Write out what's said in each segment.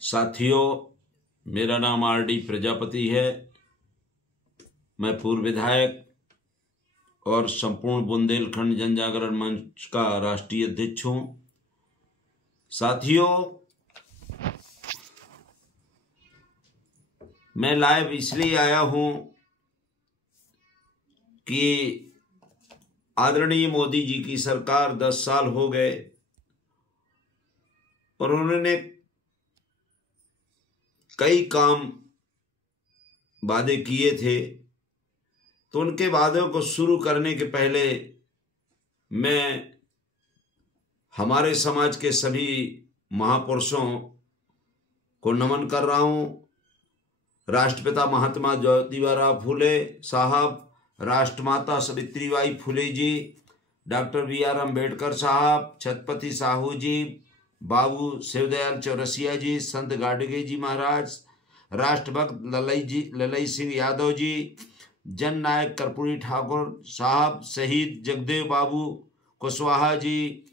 साथियों, मेरा नाम आर.डी. प्रजापति है। मैं पूर्व विधायक और संपूर्ण बुंदेलखंड जन जागरण मंच का राष्ट्रीय अध्यक्ष हूं। साथियों, मैं लाइव इसलिए आया हूं कि आदरणीय मोदी जी की सरकार 10 साल हो गए और उन्होंने कई काम वादे किए थे, तो उनके वादों को शुरू करने के पहले मैं हमारे समाज के सभी महापुरुषों को नमन कर रहा हूं। राष्ट्रपिता महात्मा ज्योतिबा फुले साहब, राष्ट्रमाता सावित्रीबाई फुले जी, डॉक्टर B.R. अम्बेडकर साहब, छत्रपति साहू जी, बाबू शिवदयाल चौरसिया जी, संत गाडगे जी महाराज, राष्ट्रभक्त ललई सिंह यादव जी, जन नायक कर्पूरी ठाकुर साहब, शहीद जगदेव बाबू कुशवाहा जी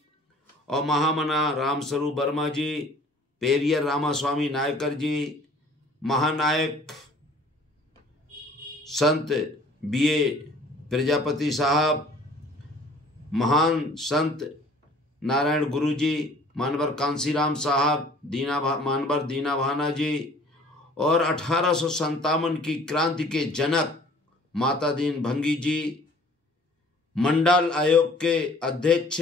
और महामना रामस्वरूप वर्मा जी, पेरियर रामास्वामी नायकर जी, महानायक संत B.A. प्रजापति साहब, महान संत नारायण गुरु जी, मानवर कांसीराम साहब, मानवर दीना भाना जी और 1857 की क्रांति के जनक माता दीन भंगी जी, मंडल आयोग के अध्यक्ष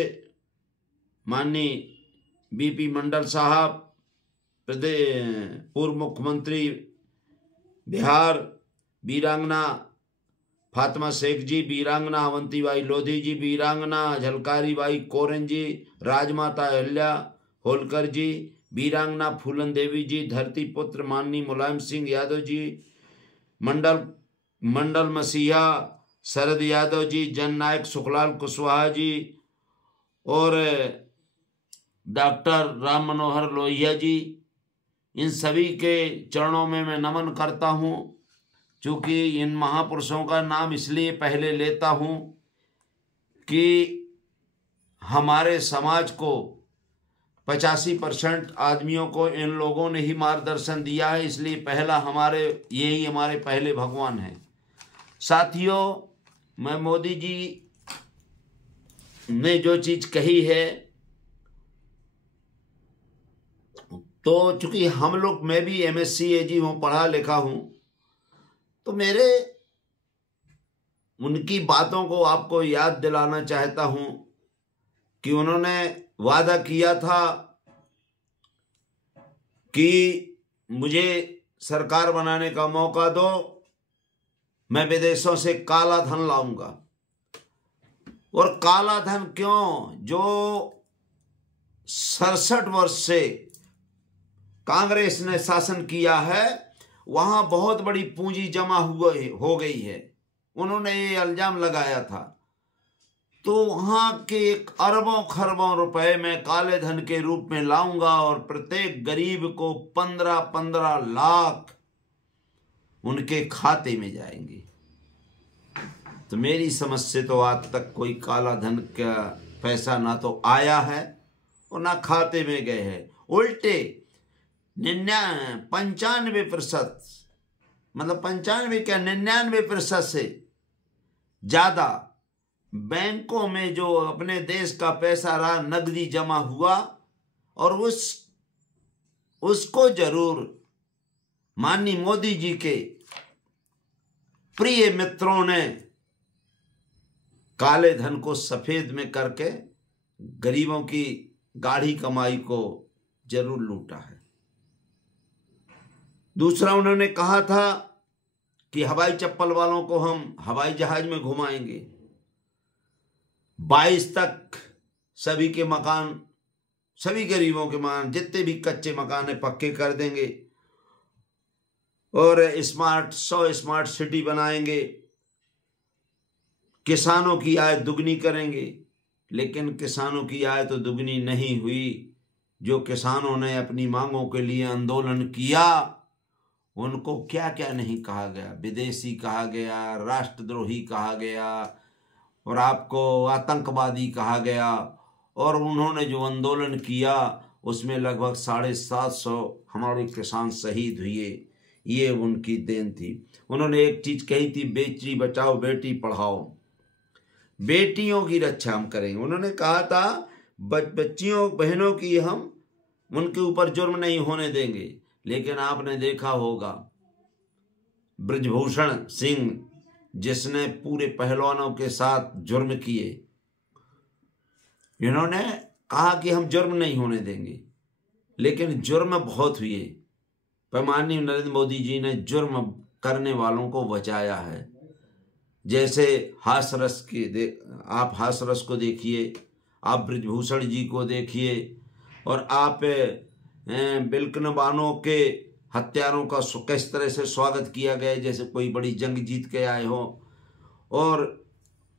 माननीय B.P. मंडल साहब, पूर्व मुख्यमंत्री बिहार वीरांगना फातिमा शेख जी, वीरांगना अवंतीबाई लोधी जी, वीरांगना झलकारी बाई कोरन जी, राजमाता अहिल्या होलकर जी, वीरांगना फूलन देवी जी, धरती पुत्र माननीय मुलायम सिंह यादव जी, मंडल मसीहा शरद यादव जी, जननायक सुखलाल कुशवाहा जी और डॉक्टर राम मनोहर लोहिया जी, इन सभी के चरणों में मैं नमन करता हूं। चूँकि इन महापुरुषों का नाम इसलिए पहले लेता हूं कि हमारे समाज को 85% आदमियों को इन लोगों ने ही मार्गदर्शन दिया है, इसलिए यही हमारे पहले भगवान हैं। साथियों, मैं मोदी जी ने जो चीज कही है, तो चूंकि मैं भी MSc AG हूँ, पढ़ा लिखा हूँ, तो उनकी बातों को आपको याद दिलाना चाहता हूं कि उन्होंने वादा किया था कि मुझे सरकार बनाने का मौका दो, मैं विदेशों से काला धन लाऊंगा। और काला धन क्यों? जो 67 वर्ष से कांग्रेस ने शासन किया है, वहां बहुत बड़ी पूंजी जमा हो गई है, उन्होंने ये इल्जाम लगाया था। तो वहां के अरबों खरबों रुपए मैं काले धन के रूप में लाऊंगा और प्रत्येक गरीब को 15-15 लाख उनके खाते में जाएंगे। तो मेरी समझ से तो आज तक कोई काला धन का पैसा ना तो आया है और ना खाते में गए हैं। उल्टे 95%, मतलब 99% से ज्यादा बैंकों में जो अपने देश का पैसा रहा नकदी जमा हुआ, और उसको जरूर माननीय मोदी जी के प्रिय मित्रों ने काले धन को सफेद में करके गरीबों की गाढ़ी कमाई को जरूर लूटा है। दूसरा, उन्होंने कहा था कि हवाई चप्पल वालों को हम हवाई जहाज में घुमाएंगे, 22 तक सभी के मकान, सभी गरीबों के मकान, जितने भी कच्चे मकान है पक्के कर देंगे और 100 स्मार्ट सिटी बनाएंगे, किसानों की आय दुगनी करेंगे। लेकिन किसानों की आय तो दुगनी नहीं हुई। जो किसानों ने अपनी मांगों के लिए आंदोलन किया, उनको क्या क्या नहीं कहा गया, विदेशी कहा गया, राष्ट्रद्रोही कहा गया और आपको आतंकवादी कहा गया। और उन्होंने जो आंदोलन किया उसमें लगभग 750 हमारे किसान शहीद हुए। ये उनकी देन थी। उन्होंने एक चीज कही थी, बेटी बचाओ बेटी पढ़ाओ, बेटियों की रक्षा हम करेंगे। उन्होंने कहा था बच्चियों बहनों की हम उनके ऊपर जुर्म नहीं होने देंगे। लेकिन आपने देखा होगा बृजभूषण सिंह, जिसने पूरे पहलवानों के साथ जुर्म किए, इन्होंने कहा कि हम जुर्म नहीं होने देंगे, लेकिन जुर्म बहुत हुए। पर माननीय नरेंद्र मोदी जी ने जुर्म करने वालों को बचाया है। जैसे हाथरस की आप हाथरस को देखिए, आप बृजभूषण जी को देखिए, और आप बिल्किनबानों के हत्यारों का किस तरह से स्वागत किया गया जैसे कोई बड़ी जंग जीत के आए हो। और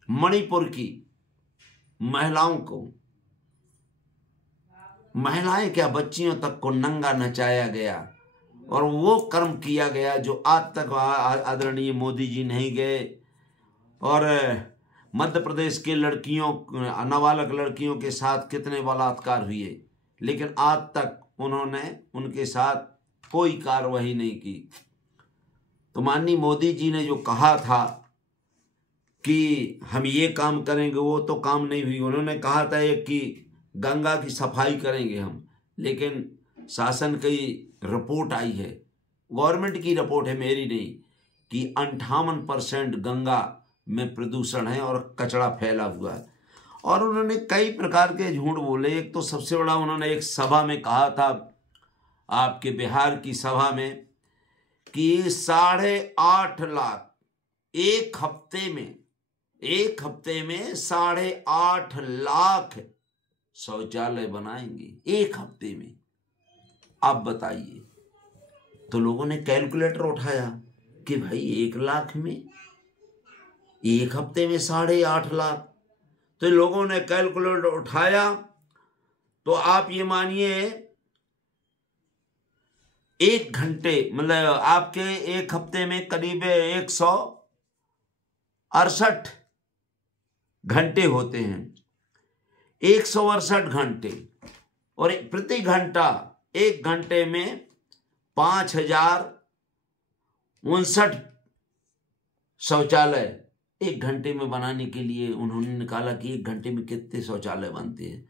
मणिपुर की महिलाओं को, महिलाएं क्या बच्चियों तक को नंगा नचाया गया और वो कर्म किया गया जो आज तक आदरणीय मोदी जी नहीं गए। और मध्य प्रदेश के लड़कियों, नाबालग लड़कियों के साथ कितने बलात्कार हुए, लेकिन आज तक उन्होंने उनके साथ कोई कार्रवाई नहीं की। तो माननीय मोदी जी ने जो कहा था कि हम ये काम करेंगे, वो तो काम नहीं हुई। उन्होंने कहा था एक कि गंगा की सफाई करेंगे हम, लेकिन शासन की रिपोर्ट आई है, गवर्नमेंट की रिपोर्ट है, मेरी नहीं, कि 58% गंगा में प्रदूषण है और कचरा फैला हुआ है। और उन्होंने कई प्रकार के झूठ बोले। एक तो सबसे बड़ा, उन्होंने एक सभा में कहा था, आपके बिहार की सभा में, कि 8.5 लाख एक हफ्ते में 8.5 लाख शौचालय बनाएंगे एक हफ्ते में। आप बताइए। तो लोगों ने कैलकुलेटर उठाया कि भाई 1 लाख में एक हफ्ते में 8.5 लाख। तो लोगों ने कैलकुलेटर उठाया, तो आप ये मानिए 1 घंटे, मतलब आपके एक हफ्ते में करीब 168 घंटे होते हैं, 168 घंटे, और प्रति घंटा 1 घंटे में 5059 शौचालय 1 घंटे में बनाने के लिए उन्होंने निकाला कि 1 घंटे में कितने शौचालय बनते हैं।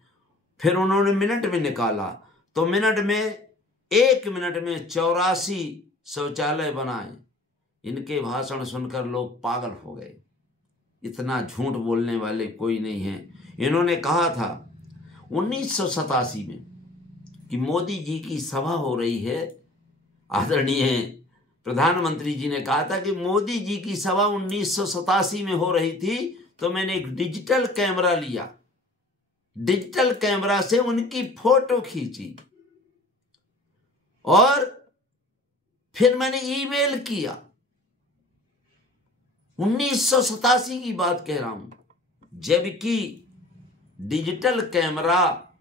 फिर उन्होंने मिनट में निकाला, तो मिनट में 1 मिनट में 84 शौचालय बनाए। इनके भाषण सुनकर लोग पागल हो गए। इतना झूठ बोलने वाले कोई नहीं है। इन्होंने कहा था 1987 में कि मोदी जी की सभा हो रही है। आदरणीय प्रधानमंत्री जी ने कहा था कि मोदी जी की सभा 1987 में हो रही थी, तो मैंने एक डिजिटल कैमरा लिया, डिजिटल कैमरा से उनकी फोटो खींची और फिर मैंने ईमेल किया। 1987 की बात कह रहा हूं, जबकि डिजिटल कैमरा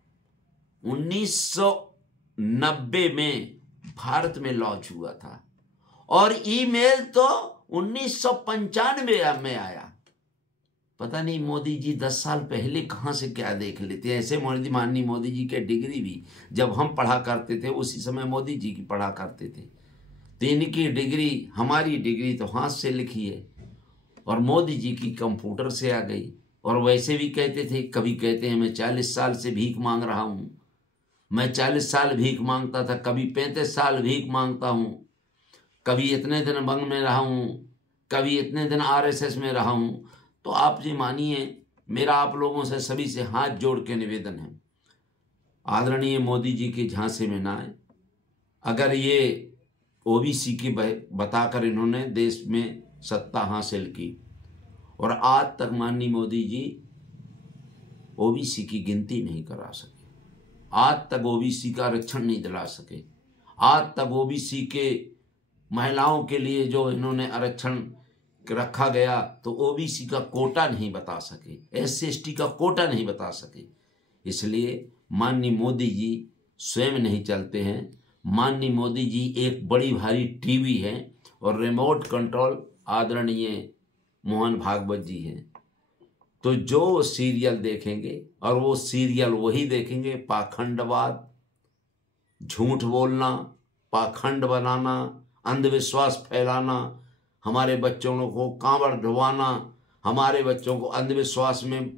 1990 में भारत में लॉन्च हुआ था और ईमेल तो 1995 में आया। पता नहीं मोदी जी 10 साल पहले कहां से क्या देख लेते हैं। ऐसे माननीय मोदी जी के डिग्री भी जब हम पढ़ा करते थे उसी समय मोदी जी की पढ़ा करते थे। तो इनकी डिग्री, हमारी डिग्री तो हाथ से लिखी है और मोदी जी की कंप्यूटर से आ गई। और वैसे भी कहते थे, कभी कहते हैं मैं 40 साल से भीख मांग रहा हूं, मैं 40 साल भीख मांगता था, कभी 35 साल भीख मांगता हूं, कभी इतने दिन बंग में रहा हूं, कभी इतने दिन RSS में रहा हूं। तो आप जी मानिए, मेरा आप लोगों से सभी से हाथ जोड़ के निवेदन है, आदरणीय मोदी जी के झांसे में ना आए। अगर ये OBC की बताकर इन्होंने देश में सत्ता हासिल की और आज तक माननीय मोदी जी OBC की गिनती नहीं करा सके, आज तक OBC का आरक्षण नहीं दिला सके, आज तक OBC के महिलाओं के लिए जो इन्होंने आरक्षण रखा गया तो OBC का कोटा नहीं बता सके, SC/ST का कोटा नहीं बता सके। इसलिए माननीय मोदी जी स्वयं नहीं चलते हैं। माननीय मोदी जी एक बड़ी भारी टीवी है और रिमोट कंट्रोल आदरणीय मोहन भागवत जी हैं। तो जो सीरियल देखेंगे और वो सीरियल वही देखेंगे, पाखंडवाद, झूठ बोलना, पाखंड बनाना, अंधविश्वास फैलाना, हमारे बच्चों को कांवड़ ढुवाना, हमारे बच्चों को अंधविश्वास में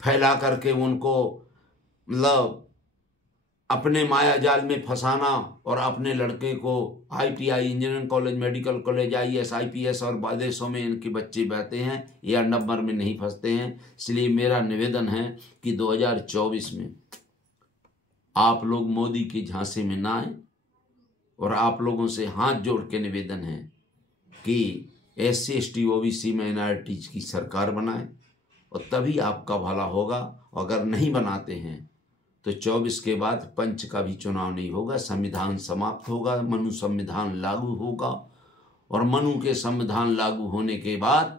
फैला करके उनको मतलब अपने माया जाल में फंसाना और अपने लड़के को ITI engineering college, medical college, IAS IPS और विदेशों में इनके बच्चे बहते हैं या नंबर में नहीं फंसते हैं। इसलिए मेरा निवेदन है कि 2024 में आप लोग मोदी की झांसे में ना आए और आप लोगों से हाथ जोड़ के निवेदन है कि SC ST OBC माइनॉरिटीज की सरकार बनाए और तभी आपका भला होगा। अगर नहीं बनाते हैं तो 24 के बाद पंच का भी चुनाव नहीं होगा, संविधान समाप्त होगा, मनु संविधान लागू होगा और मनु के संविधान लागू होने के बाद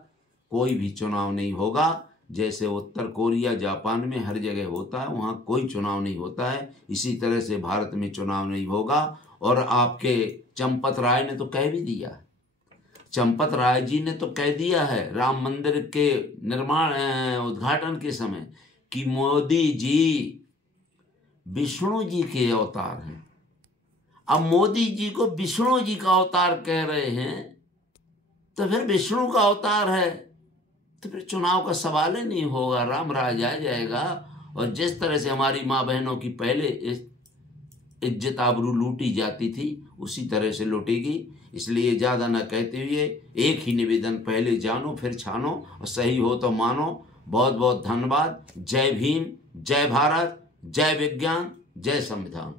कोई भी चुनाव नहीं होगा। जैसे उत्तर कोरिया, जापान में हर जगह होता है, वहाँ कोई चुनाव नहीं होता है, इसी तरह से भारत में चुनाव नहीं होगा। और आपके चंपत राय ने तो कह भी दिया है, चंपत राय जी ने तो कह दिया है राम मंदिर के निर्माण उद्घाटन के समय कि मोदी जी विष्णु जी के अवतार हैं। अब मोदी जी को विष्णु जी का अवतार कह रहे हैं तो फिर विष्णु का अवतार है तो फिर चुनाव का सवाल ही नहीं होगा, राम राज आ जाएगा। और जिस तरह से हमारी माँ बहनों की पहले इज्जत आबरू लूटी जाती थी उसी तरह से लूटेगी। इसलिए ज़्यादा न कहते हुए एक ही निवेदन, पहले जानो फिर छानो और सही हो तो मानो। बहुत बहुत धन्यवाद। जय भीम, जय भारत, जय विज्ञान, जय संविधान।